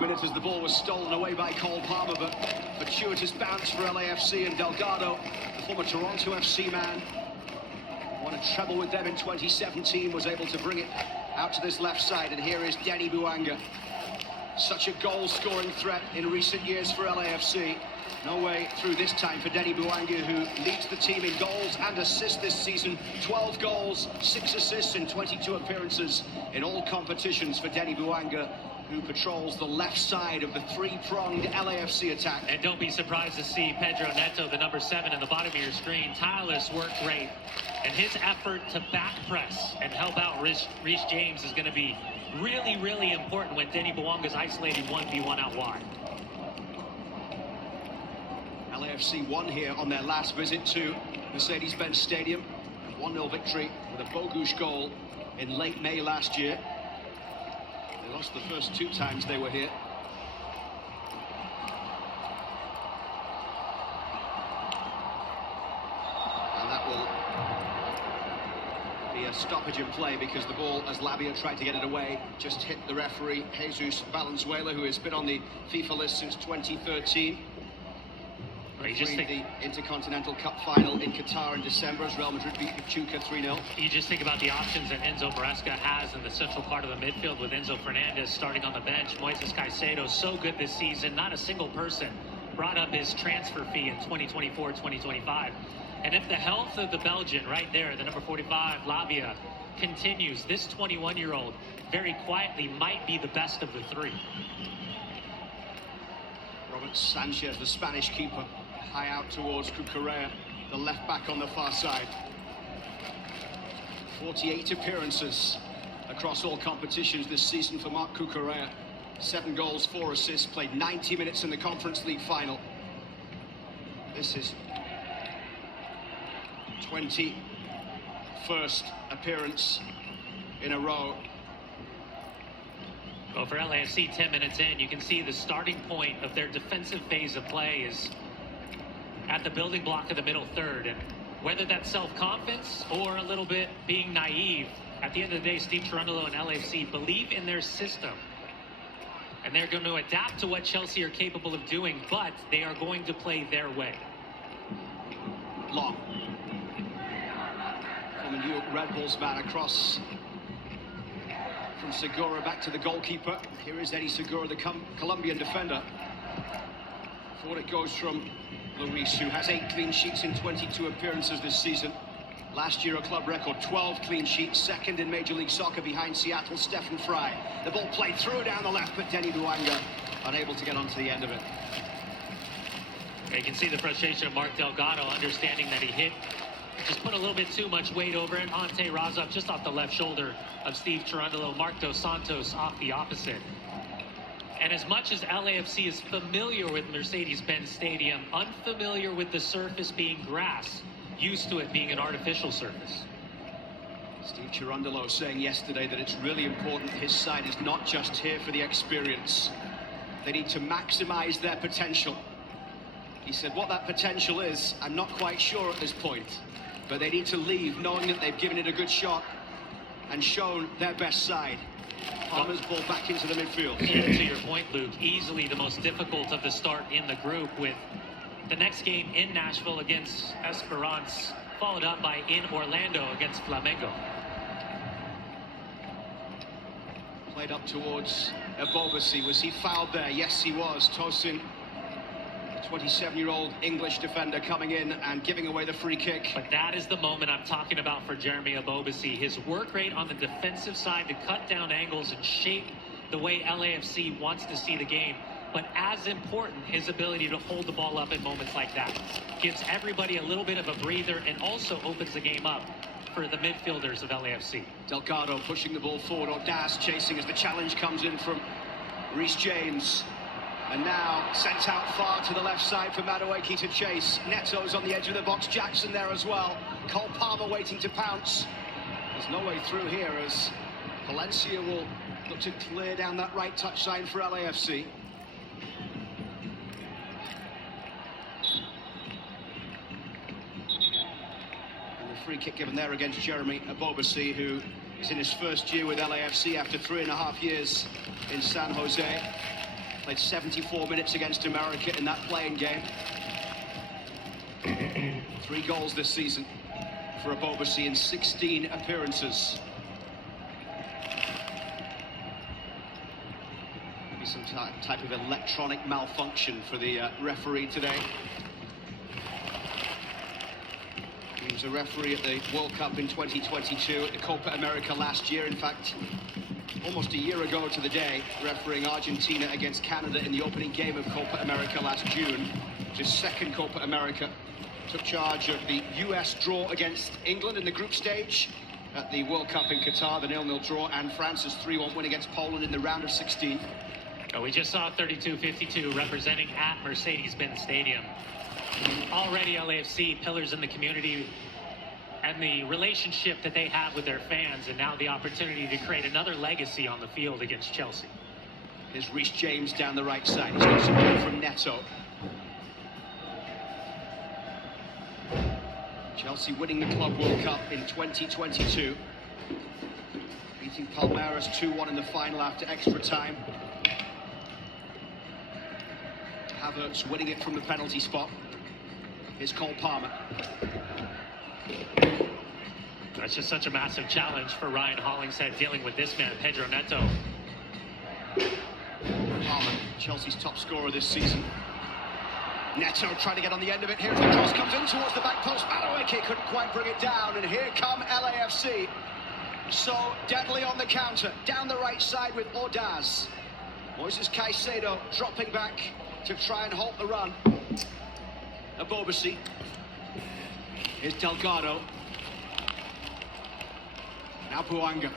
Minutes as the ball was stolen away by Cole Palmer, but fortuitous bounce for LAFC, and Delgado, the former Toronto FC man, won a treble with them in 2017, was able to bring it out to this left side, and here is Denny Bouanga. Such a goal-scoring threat in recent years for LAFC. No way through this time for Denny Bouanga, who leads the team in goals and assists this season. 12 goals, 6 assists in 22 appearances in all competitions for Denny Bouanga, who patrols the left side of the three-pronged LAFC attack. And don't be surprised to see Pedro Neto, the number 7 in the bottom of your screen. Tireless work rate, and his effort to back press and help out Reece James is going to be really, really important when Denny Bouanga's isolated 1v1 out wide. LAFC won here on their last visit to Mercedes-Benz Stadium. A 1-0 victory with a Bogusz goal in late May last year. They lost the first 2 times they were here. And that will be a stoppage in play, because the ball, as Labia tried to get it away, just hit the referee, Jesus Valenzuela, who has been on the FIFA list since 2013. You just think the Intercontinental Cup final in Qatar in December as Real Madrid beat Pachuca 3-0. You just think about the options that Enzo Maresca has in the central part of the midfield, with Enzo Fernandez starting on the bench. Moises Caicedo, so good this season. Not a single person brought up his transfer fee in 2024-2025. And if the health of the Belgian right there, the number 45, Lavia, continues, this 21-year-old very quietly might be the best of the 3. Robert Sanchez, the Spanish keeper, high out towards Cucurella, the left back on the far side. 48 appearances across all competitions this season for Marc Cucurella. 7 goals, 4 assists, played 90 minutes in the Conference League final. This is 21st appearance in a row. Well, for LAFC, 10 minutes in, you can see the starting point of their defensive phase of play is at the building block of the middle third. And whether that's self-confidence or a little bit being naive, at the end of the day, Steve Cherundolo and LAFC believe in their system. And they're going to adapt to what Chelsea are capable of doing, but they are going to play their way. Long. From the new Red Bulls man across from Segura back to the goalkeeper. Here is Eddie Segura, the Colombian defender. Forward it goes from Luis, who has 8 clean sheets in 22 appearances this season. Last year a club record, 12 clean sheets, second in Major League Soccer behind Seattle's Stephen Fry. The ball played through down the left, but Denny Bouanga unable to get onto the end of it. You can see the frustration of Mark Delgado, understanding that he just put a little bit too much weight over it. Ante Razov just off the left shoulder of Steve Cherundolo. Marc Dos Santos off the opposite. And as much as LAFC is familiar with Mercedes-Benz Stadium, unfamiliar with the surface being grass, used to it being an artificial surface. Steve Cherundolo saying yesterday that it's really important his side is not just here for the experience. They need to maximize their potential. He said what that potential is, I'm not quite sure at this point. But they need to leave knowing that they've given it a good shot and shown their best side. Palmer's ball back into the midfield. To your point, Luke, easily the most difficult of the start in the group, with the next game in Nashville against Esperance, followed up by in Orlando against Flamengo. Played up towards Ebobasi. Was he fouled there? Yes, he was. Tosin, 27-year-old English defender, coming in and giving away the free kick. But that is the moment I'm talking about for Jeremy Ebobasi. His work rate on the defensive side to cut down angles and shape the way LAFC wants to see the game. But as important, his ability to hold the ball up in moments like that. Gives everybody a little bit of a breather and also opens the game up for the midfielders of LAFC. Delgado pushing the ball forward. Ordaz chasing as the challenge comes in from Reece James. And now sent out far to the left side for Madueke to chase. Neto's on the edge of the box. Jackson there as well. Cole Palmer waiting to pounce. There's no way through here as Valencia will look to clear down that right touch line for LAFC. And the free kick given there against Jeremy Ebobasi, who is in his first year with LAFC after 3.5 years in San Jose. Played 74 minutes against America in that playing game. 3 goals this season for Abobasi in 16 appearances. Maybe some type of electronic malfunction for the referee today. He was a referee at the World Cup in 2022, at the Copa America last year. In fact, almost a year ago to the day, refereeing Argentina against Canada in the opening game of Copa America last June, which is second Copa America. Took charge of the US draw against England in the group stage at the World Cup in Qatar, the 0-0 draw, and France's 3-1 win against Poland in the round of 16. Oh, we just saw 32-52 representing at Mercedes-Benz Stadium. Already LAFC, pillars in the community and the relationship that they have with their fans, and now the opportunity to create another legacy on the field against Chelsea. Here's Reece James down the right side. He's got support from Neto. Chelsea winning the Club World Cup in 2022. Beating Palmeiras 2-1 in the final after extra time. Havertz winning it from the penalty spot. Here's Cole Palmer. That's just such a massive challenge for Ryan Hollingshead dealing with this man, Pedro Neto. Palmer, Chelsea's top scorer this season. Neto trying to get on the end of it. Here's the cross, comes in towards the back post. Madueke couldn't quite bring it down, and here come LAFC. So deadly on the counter, down the right side with Ordaz. Moises Caicedo dropping back to try and halt the run. Abobasi. Here's Delgado. Now Buanga.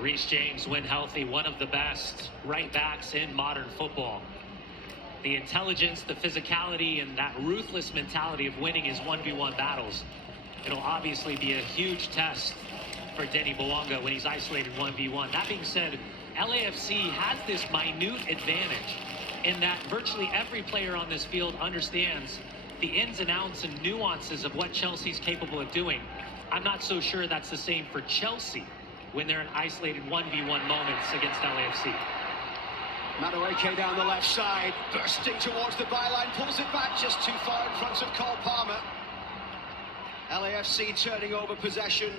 Reece James, when healthy, one of the best right backs in modern football. The intelligence, the physicality, and that ruthless mentality of winning his 1v1 battles. It'll obviously be a huge test for Denny Buanga when he's isolated 1v1. That being said, LAFC has this minute advantage in that virtually every player on this field understands the ins and outs and nuances of what Chelsea's capable of doing. I'm not so sure that's the same for Chelsea when they're in isolated 1v1 moments against LAFC. Madueke down the left side, bursting towards the byline, pulls it back just too far in front of Cole Palmer. LAFC turning over possession.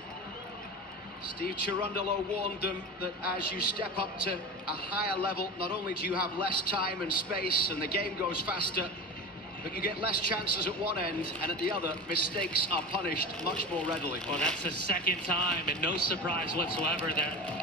Steve Cherundolo warned them that as you step up to a higher level, not only do you have less time and space and the game goes faster, but you get less chances at one end, and at the other, mistakes are punished much more readily. Well, that's the second time, and no surprise whatsoever that